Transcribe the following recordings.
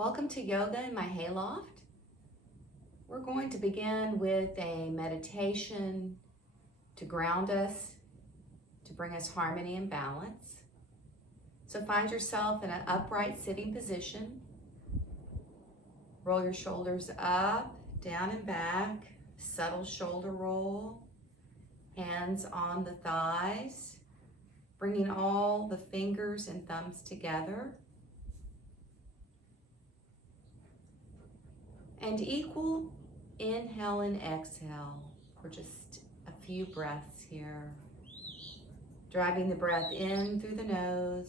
Welcome to yoga in my hayloft. We're going to begin with a meditation to ground us, to bring us harmony and balance. So find yourself in an upright sitting position. Roll your shoulders up, down and back, subtle shoulder roll, hands on the thighs, bringing all the fingers and thumbs together. And equal inhale and exhale for just a few breaths here. Driving the breath in through the nose,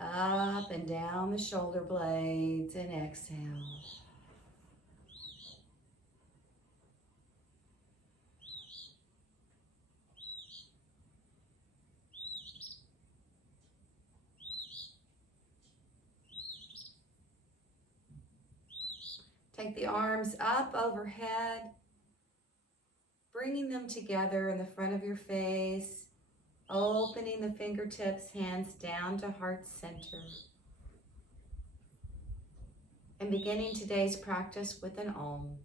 up and down the shoulder blades, and exhale. Take the arms up overhead, bringing them together in the front of your face, opening the fingertips, hands down to heart center. And beginning today's practice with an Om.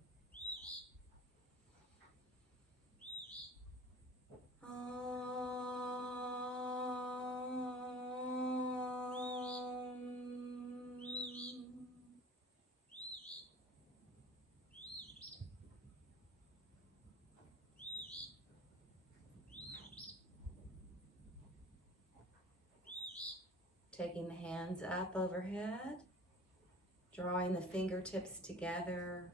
Taking the hands up overhead, drawing the fingertips together,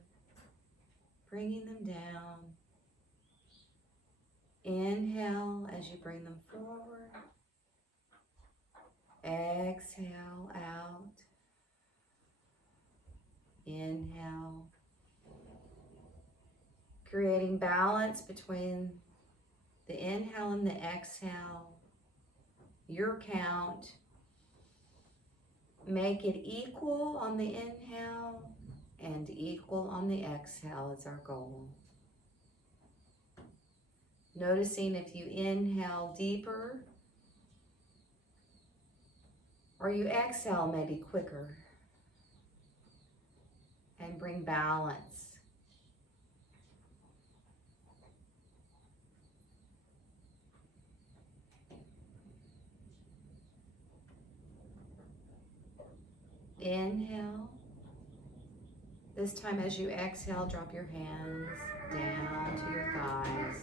bringing them down. Inhale as you bring them forward. Exhale out. Inhale. Creating balance between the inhale and the exhale. Your count. Make it equal on the inhale and equal on the exhale is our goal. Noticing if you inhale deeper or you exhale maybe quicker, and bring balance. Inhale. This time as you exhale, drop your hands down to your thighs.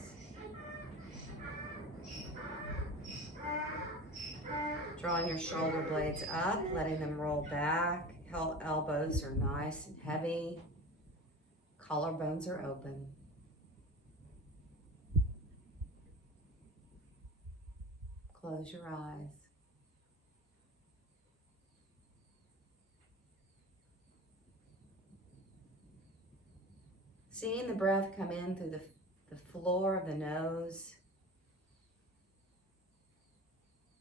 Drawing your shoulder blades up, letting them roll back. Elbows are nice and heavy. Collarbones are open. Close your eyes. Seeing the breath come in through the floor of the nose.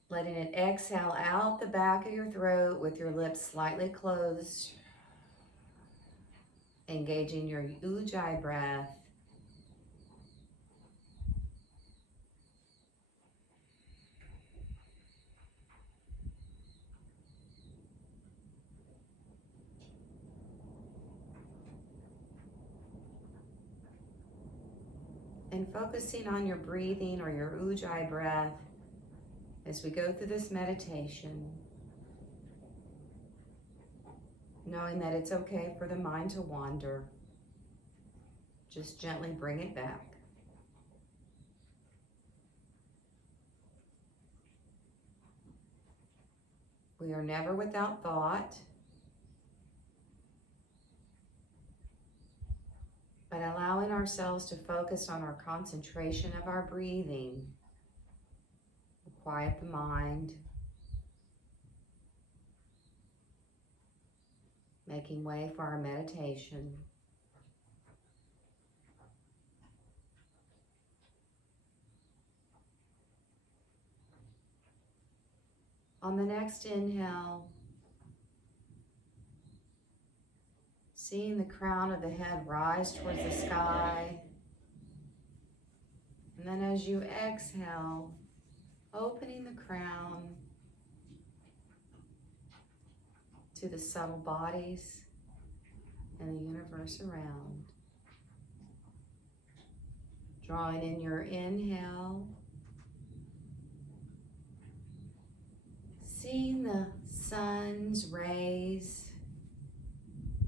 Letting it exhale out the back of your throat with your lips slightly closed. Engaging your Ujjayi breath. And focusing on your breathing or your Ujjayi breath as we go through this meditation. Knowing that it's okay for the mind to wander. Just gently bring it back. We are never without thought, but allowing ourselves to focus on our concentration of our breathing, quiet the mind, making way for our meditation. On the next inhale, seeing the crown of the head rise towards the sky. And then as you exhale, opening the crown, to the subtle bodies and the universe around. Drawing in your inhale, seeing the sun's rays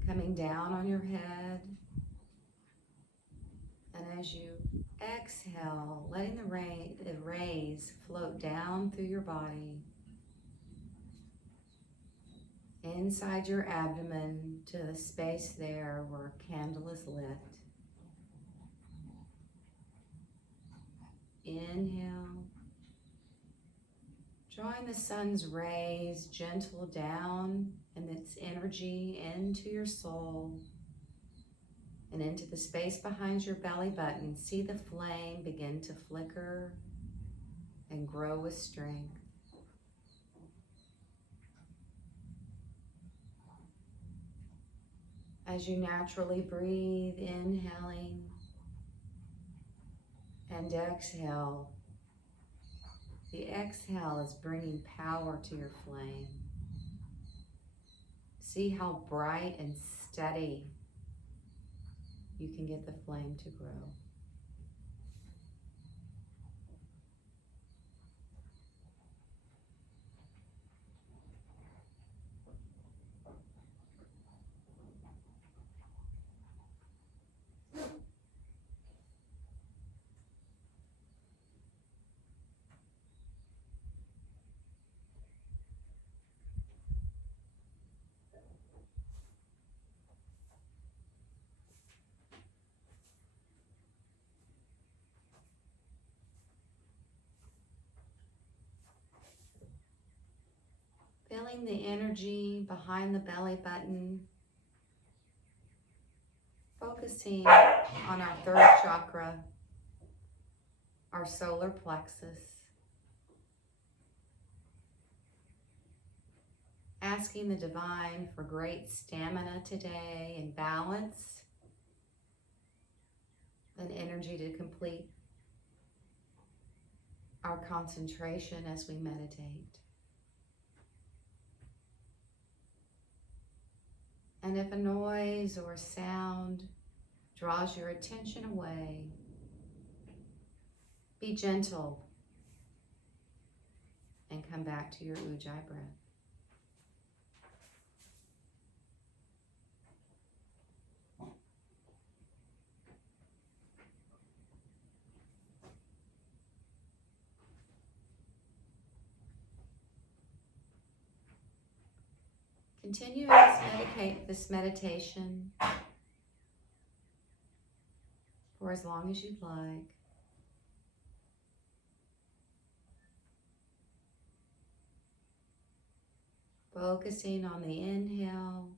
coming down on your head. And as you exhale, letting the rays float down through your body, inside your abdomen to the space there where a candle is lit. Inhale, drawing the sun's rays gentle down and its energy into your soul and into the space behind your belly button. See the flame begin to flicker and grow with strength. As you naturally breathe, inhaling and exhale, the exhale is bringing power to your flame. See how bright and steady you can get the flame to grow. Feeling the energy behind the belly button, focusing on our third chakra, our solar plexus. Asking the divine for great stamina today and balance and energy to complete our concentration as we meditate. And if a noise or sound draws your attention away, be gentle and come back to your Ujjayi breath. Continue this meditation for as long as you'd like. Focusing on the inhale,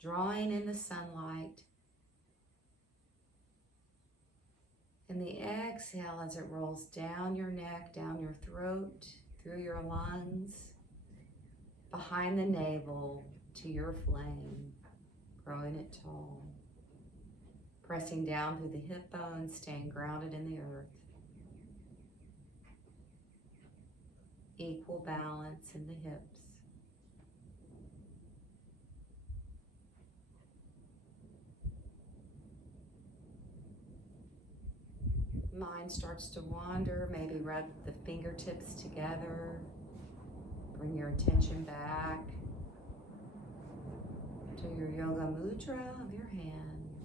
drawing in the sunlight, and the exhale as it rolls down your neck, down your throat, through your lungs, behind the navel, to your flame, growing it tall. Pressing down through the hip bones, staying grounded in the earth. Equal balance in the hips. Mind starts to wander, maybe rub the fingertips together. Bring your attention back to your yoga mudra of your hands.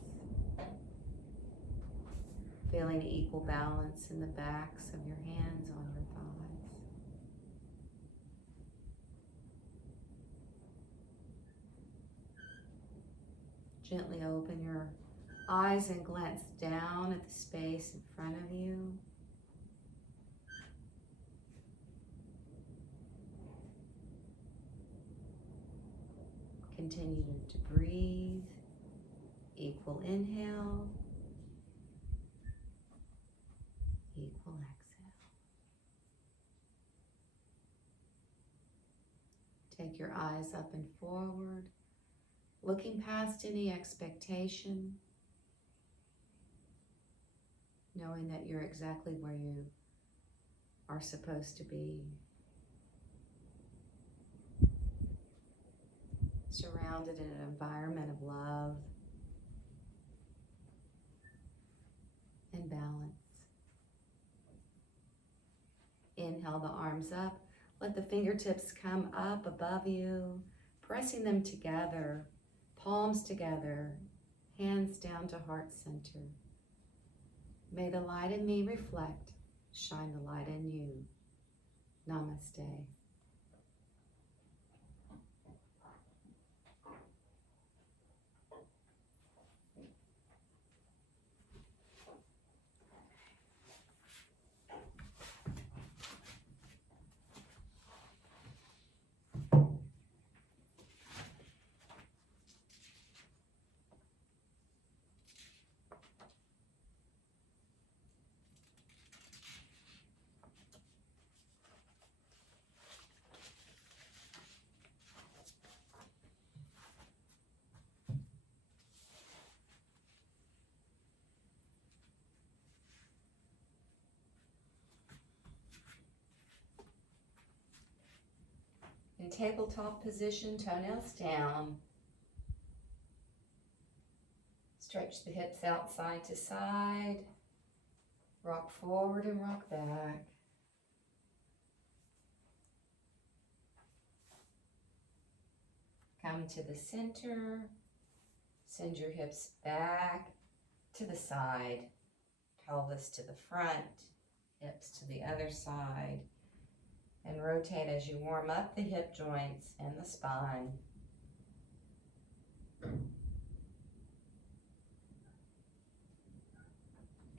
Feeling equal balance in the backs of your hands on your thighs. Gently open your eyes and glance down at the space in front of you. Continue to breathe. Equal inhale. Equal exhale. Take your eyes up and forward, looking past any expectation, knowing that you're exactly where you are supposed to be. surrounded in an environment of love and balance. Inhale the arms up. Let the fingertips come up above you, pressing them together, palms together, hands down to heart center. May the light in me reflect, shine the light in you. Namaste. In tabletop position, toenails down. Stretch the hips out side to side. Rock forward and rock back. Come to the center. Send your hips back to the side. Pelvis to the front. Hips to the other side. And rotate as you warm up the hip joints and the spine.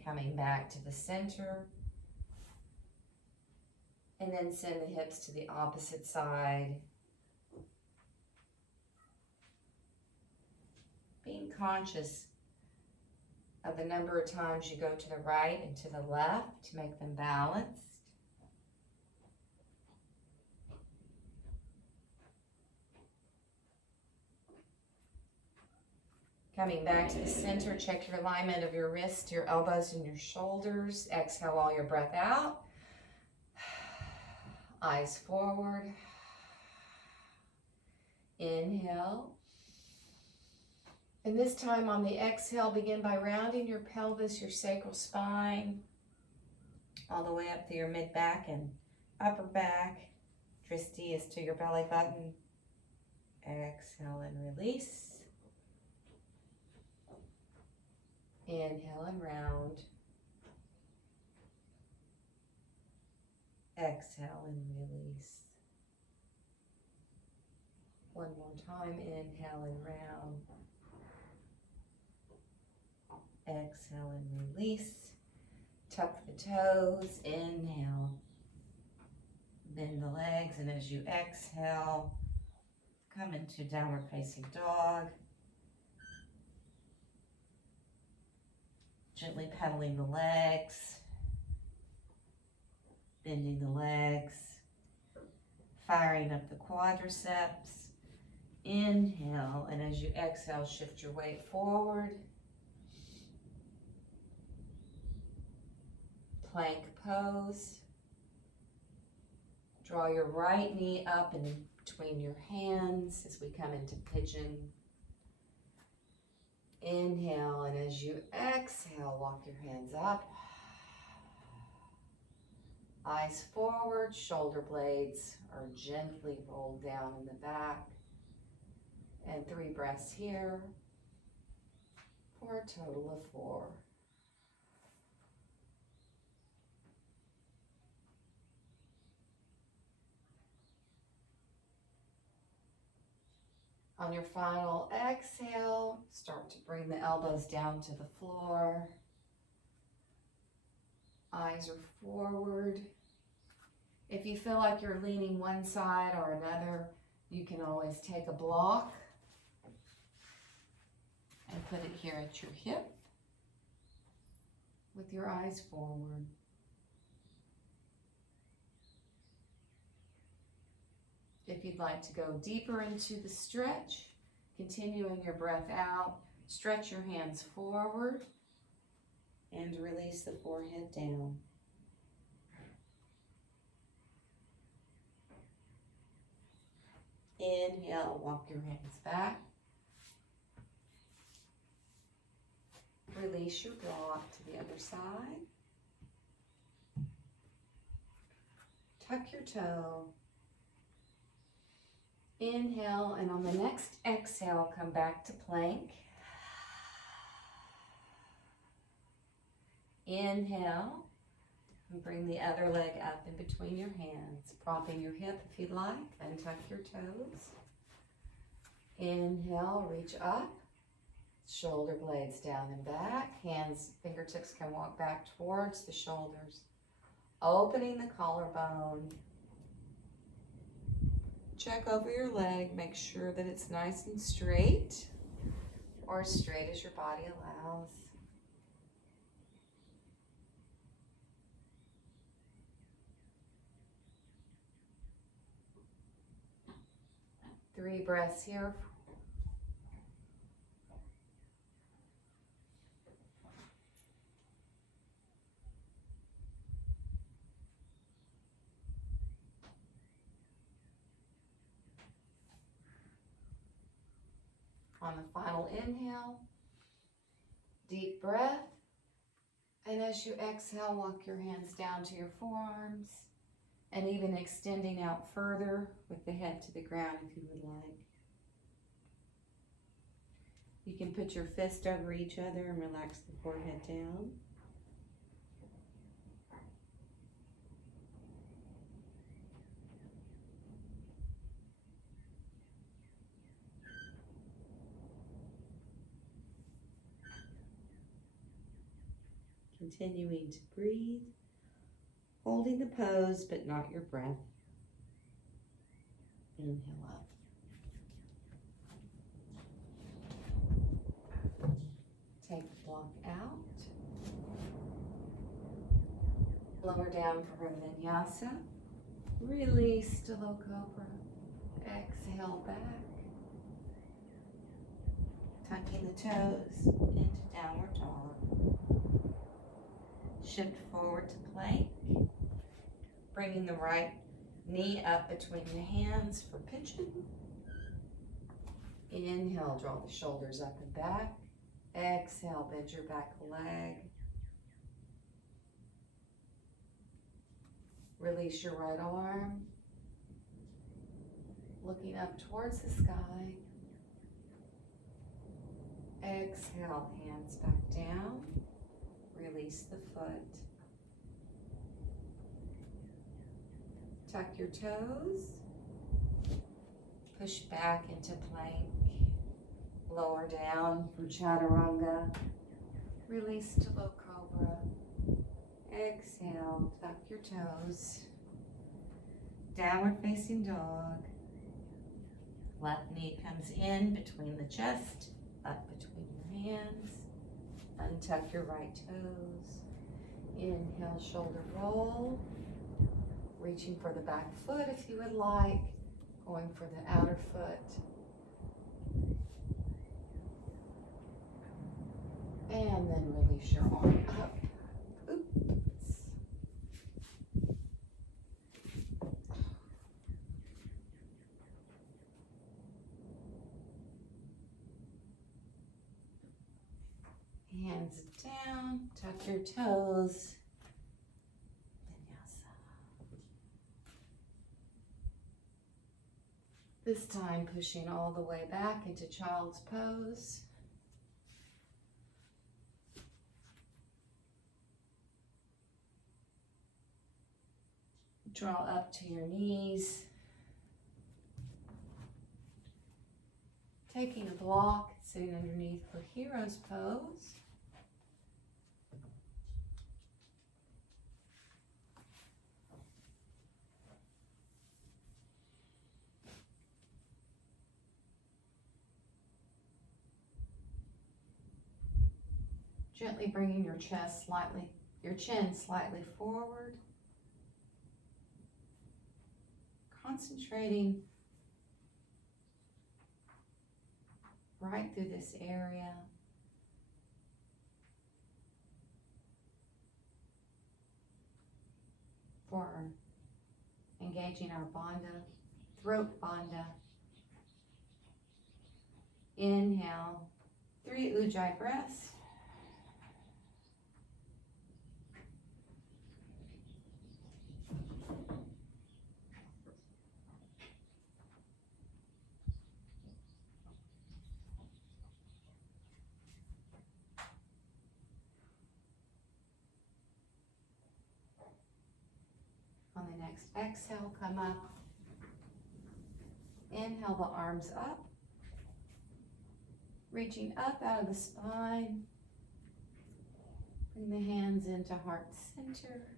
Coming back to the center. And then send the hips to the opposite side. Being conscious of the number of times you go to the right and to the left to make them balanced. Coming back to the center, check your alignment of your wrists, your elbows, and your shoulders. Exhale all your breath out. Eyes forward. Inhale. And this time on the exhale, begin by rounding your pelvis, your sacral spine, all the way up to your mid-back and upper back. Drishti is to your belly button. Exhale and release. Inhale and round. Exhale and release. One more time. Inhale and round. Exhale and release. Tuck the toes. Inhale. Bend the legs, and as you exhale, come into downward facing dog. Gently pedaling the legs, bending the legs, firing up the quadriceps. Inhale, and as you exhale, shift your weight forward. Plank pose. Draw your right knee up and in between your hands as we come into pigeon. Inhale, and as you exhale, walk your hands up. Eyes forward, shoulder blades are gently rolled down in the back. And 3 breaths here for a total of 4. On your final exhale, start to bring the elbows down to the floor. Eyes are forward. If you feel like you're leaning one side or another, you can always take a block and put it here at your hip with your eyes forward. If you'd like to go deeper into the stretch, continuing your breath out, stretch your hands forward and release the forehead down. Inhale, walk your hands back. Release your block to the other side. Tuck your toe. Inhale, and on the next exhale, come back to plank. Inhale, and bring the other leg up in between your hands, propping your hip if you'd like, and tuck your toes. Inhale, reach up, shoulder blades down and back, hands, fingertips can walk back towards the shoulders, opening the collarbone. Check over your leg, make sure that it's nice and straight, or as straight as your body allows. Three breaths here. On the final inhale, deep breath. And as you exhale, walk your hands down to your forearms and even extending out further with the head to the ground if you would like. You can put your fist over each other and relax the forehead down. Continuing to breathe, holding the pose but not your breath. Inhale up. Take the block out. Lower down for vinyasa. Release to low cobra. Exhale back. Tucking the toes into downward dog. Shift forward to plank. Bringing the right knee up between the hands for pigeon. Inhale, draw the shoulders up and back. Exhale, bend your back leg. Release your right arm. Looking up towards the sky. Exhale, hands back down. Release the foot. Tuck your toes. Push back into plank. Lower down for chaturanga. Release to low cobra. Exhale, tuck your toes. Downward facing dog. Left knee comes in between the chest, up between your hands. Untuck your right toes. Inhale, shoulder roll. Reaching for the back foot if you would like. Going for the outer foot. And then release your arm up. Oops. Hands down, tuck your toes. Vinyasa. This time pushing all the way back into child's pose. Draw up to your knees. Taking a block, sitting underneath for hero's pose. Gently bringing your chin slightly forward. Concentrating right through this area. For engaging our bandha, throat bandha, Inhale, 3 Ujjayi breaths. On the next exhale, come up. Inhale the arms up. Reaching up out of the spine. Bring the hands into heart center.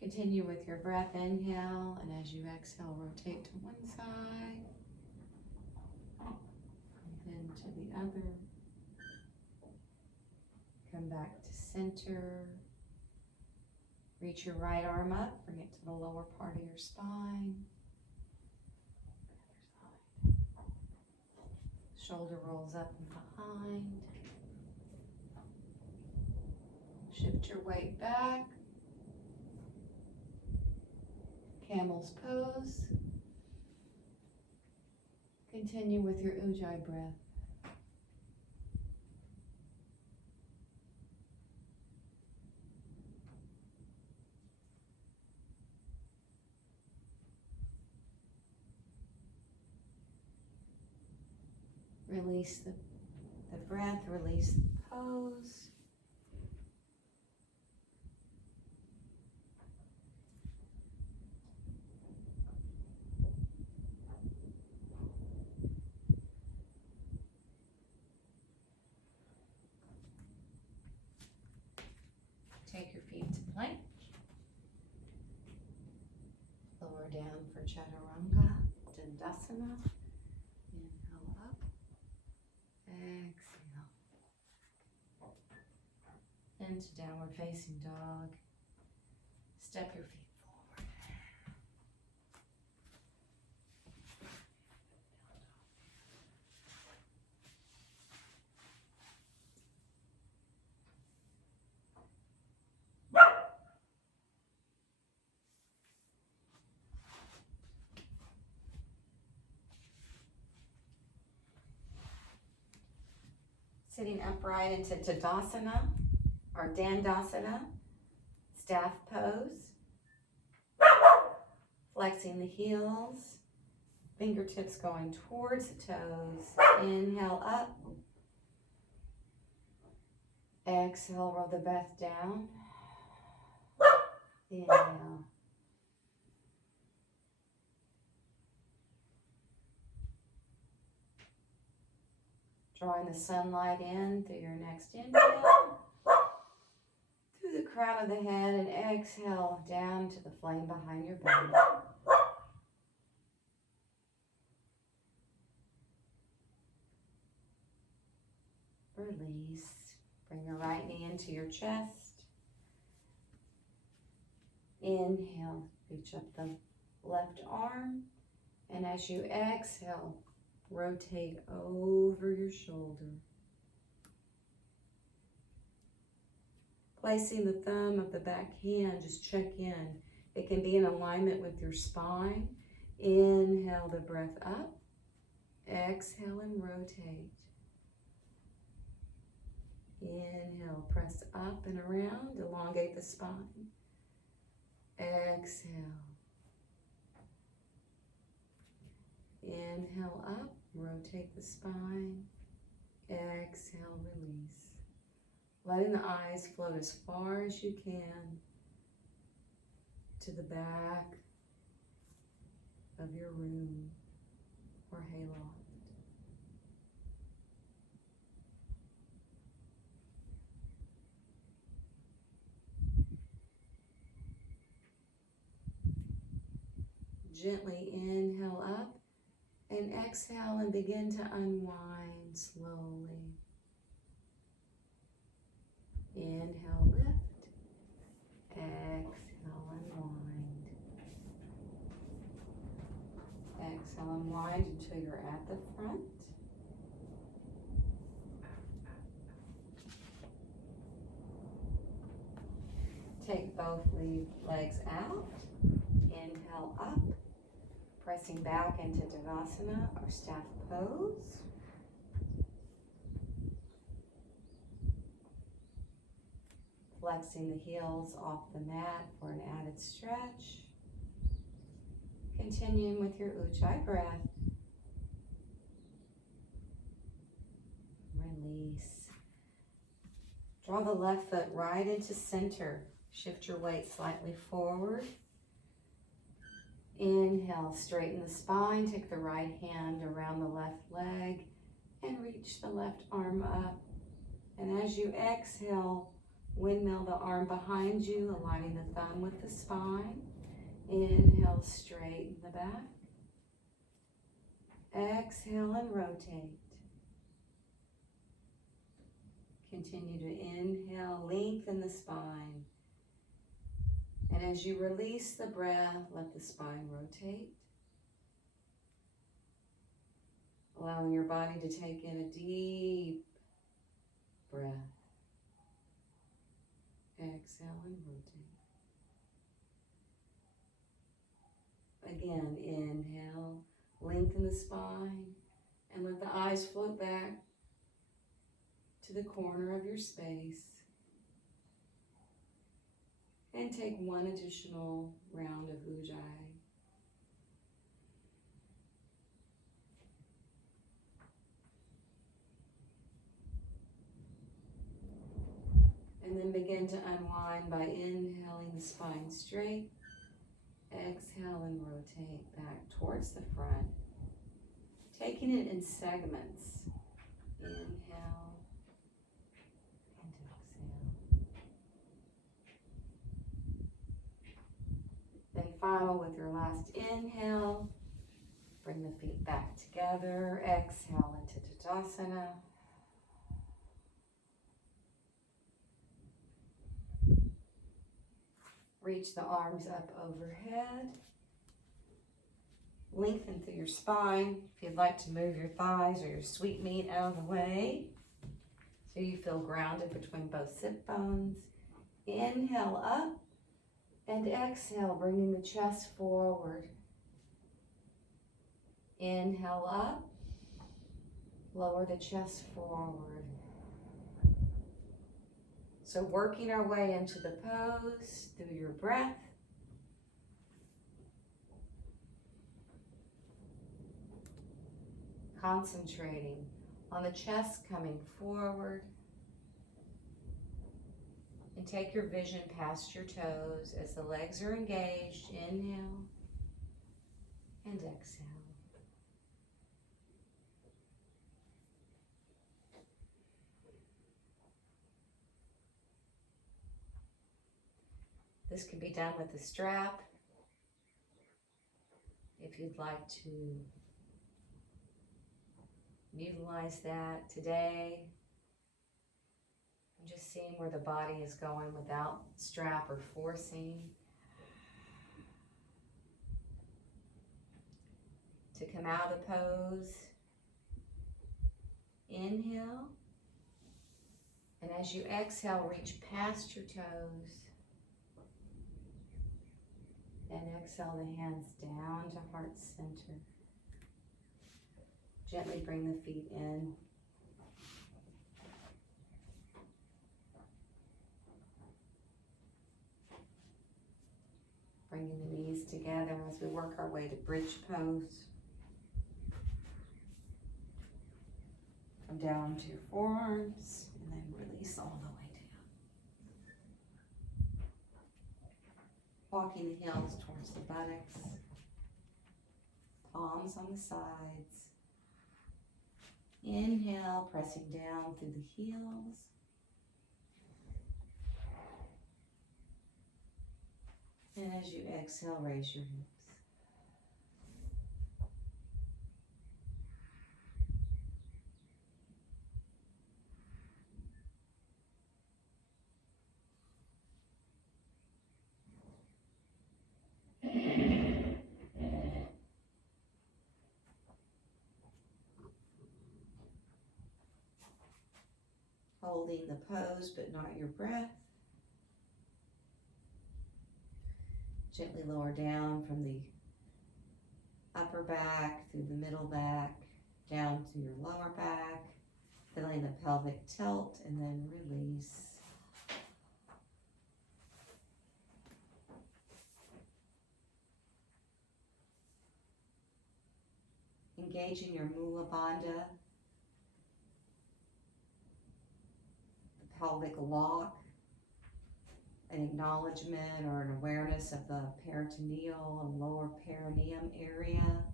Continue with your breath, inhale, and as you exhale, rotate to one side, and then to the other. Come back to center. Reach your right arm up, bring it to the lower part of your spine. Shoulder rolls up and behind. Shift your weight back. Camel's pose. Continue with your Ujjayi breath. Release the breath, release the pose. Take your feet to plank. Lower down for Chaturanga, Dandasana. Inhale up. Exhale. Into downward facing dog. Step your feet forward. Sitting upright into Tadasana or Dandasana, staff pose. Flexing the heels, fingertips going towards the toes. Inhale up. Exhale, roll the breath down. Inhale. Drawing the sunlight in through your next inhale. Through the crown of the head, and exhale down to the flame behind your belly. Release. Bring your right knee into your chest. Inhale, reach up the left arm, and as you exhale, rotate over your shoulder. Placing the thumb of the back hand, just check in. It can be in alignment with your spine. Inhale the breath up. Exhale and rotate. Inhale, press up and around, elongate the spine. Exhale. Inhale up, rotate the spine. Exhale, release. Letting the eyes float as far as you can to the back of your room or hayloft. Gently inhale up and exhale and begin to unwind slowly. Inhale, lift. Exhale, unwind. Exhale, unwind until you're at the front. Take both legs out. Inhale up. Press Pressing back into Tadasana, our staff pose. Flexing the heels off the mat for an added stretch. Continuing with your Ujjayi breath. Release. Draw the left foot right into center. Shift your weight slightly forward. Inhale, straighten the spine. Take the right hand around the left leg and reach the left arm up. And as you exhale, windmill the arm behind you, aligning the thumb with the spine. Inhale, straighten the back. Exhale and rotate. Continue to inhale, lengthen the spine. And as you release the breath, let the spine rotate. Allowing your body to take in a deep breath. Exhale and rotate. Again, inhale, lengthen the spine, and let the eyes float back to the corner of your space. And take one additional round of Ujjayi. And then begin to unwind by inhaling the spine straight. Exhale and rotate back towards the front. Taking it in segments. Inhale and exhale. Then final with your last inhale. Bring the feet back together. Exhale into Tadasana. Reach the arms up overhead. Lengthen through your spine. If you'd like to move your thighs or your sweet meat out of the way, so you feel grounded between both sit bones. Inhale up and exhale, bringing the chest forward. Inhale up, lower the chest forward. So working our way into the pose through your breath. Concentrating on the chest coming forward. And take your vision past your toes as the legs are engaged. Inhale and exhale. This can be done with a strap if you'd like to utilize that today. I'm just seeing where the body is going without strap or forcing. To come out of the pose, inhale, and as you exhale, reach past your toes. And exhale the hands down to heart center. Gently bring the feet in. Bringing the knees together as we work our way to bridge pose. Come down to your forearms and then release all the way down. Walking the heels towards the buttocks, palms on the sides. Inhale, pressing down through the heels. And as you exhale, raise your hips. Holding the pose, but not your breath. Gently lower down from the upper back, through the middle back, down to your lower back, feeling the pelvic tilt, and then release. Engaging your Mula Bandha, the pelvic lock, an acknowledgement or an awareness of the peritoneal and lower perineum area.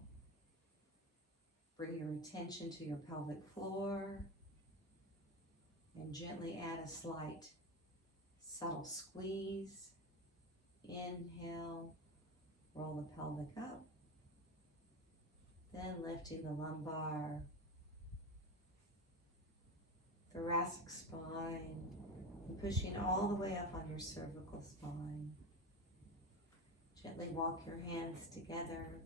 Bring your attention to your pelvic floor and gently add a slight subtle squeeze. Inhale, roll the pelvic up, then lifting the lumbar, thoracic spine, and pushing all the way up on your cervical spine. Gently walk your hands together.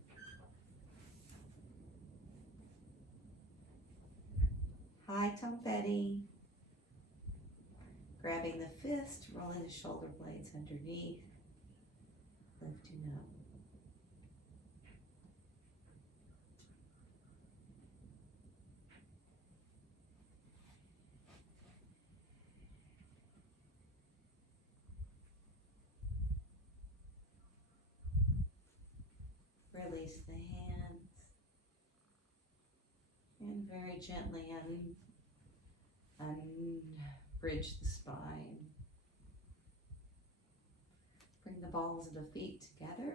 High Tampeti. Grabbing the fist, rolling the shoulder blades underneath, lifting up. Release the hands and very gently bridge the spine. Bring the balls of the feet together.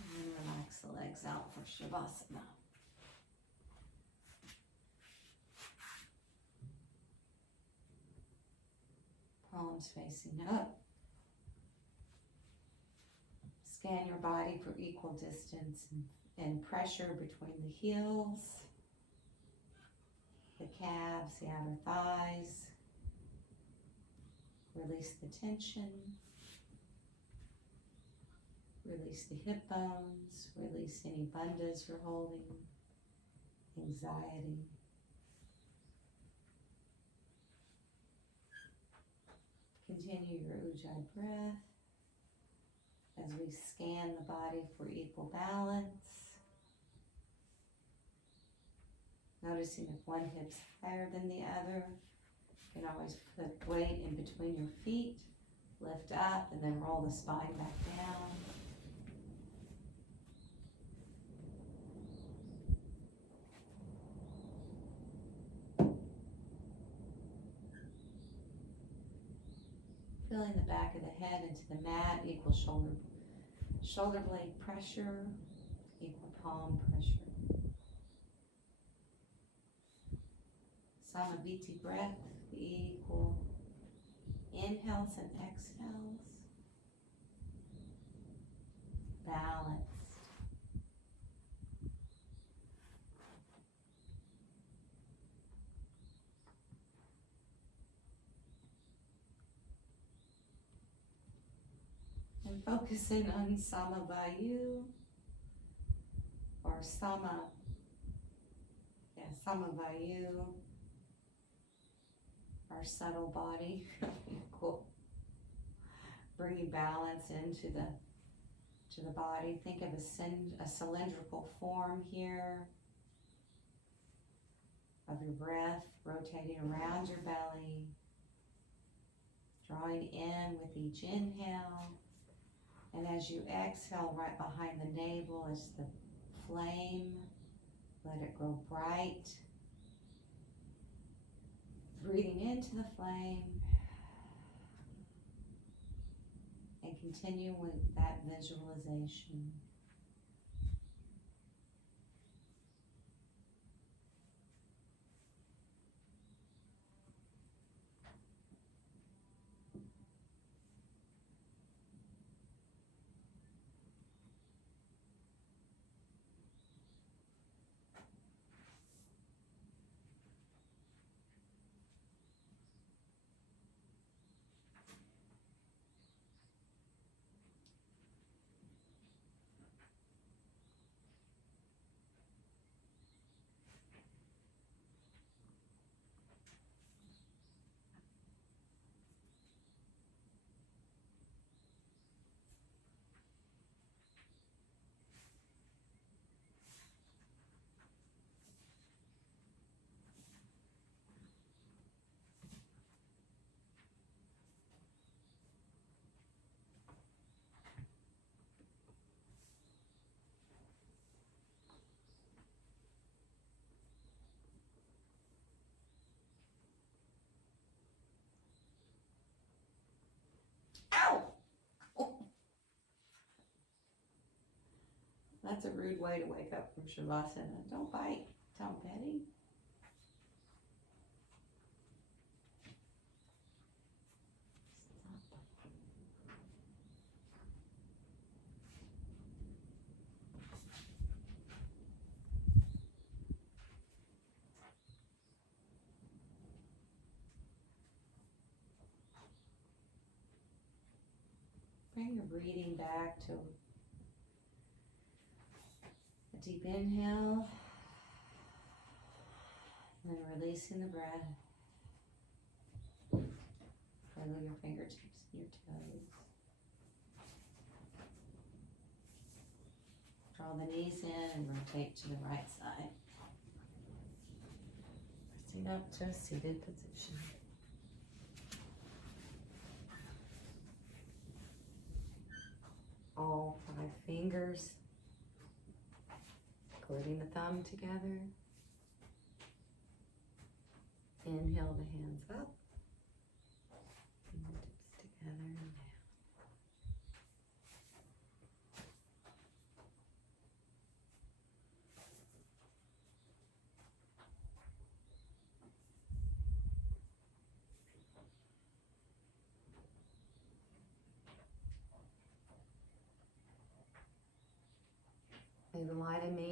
And then relax the legs out for Shavasana. Palms facing up. Scan your body for equal distance and pressure between the heels, the calves, the outer thighs. Release the tension. Release the hip bones. Release any bandhas you're holding, anxiety. Continue your Ujjayi breath as we scan the body for equal balance. Noticing if one hip's higher than the other. You can always put weight in between your feet, lift up, and then roll the spine back down. Feeling the back of the head into the mat, equal shoulder blade pressure, equal palm pressure. Samaviti breath, equal inhales and exhales. Balanced. And focusing on Samavayu or Samavayu, our subtle body. Cool. Bringing balance into the body. Think of a cylindrical form here of your breath, rotating around your belly, drawing in with each inhale. And as you exhale, right behind the navel is the flame. Let it grow bright. Breathing into the flame. And continue with that visualization. Ow! That's a rude way to wake up from Shavasana. Don't bite. Tell Betty. Bring your breathing back to a deep inhale, then releasing the breath. Wiggle your fingertips and your toes. Draw the knees in and rotate to the right side. Pressing up to a seated position. All 5 fingers, including the thumb together. Inhale the hands up. Fingertips together and down. May the light in me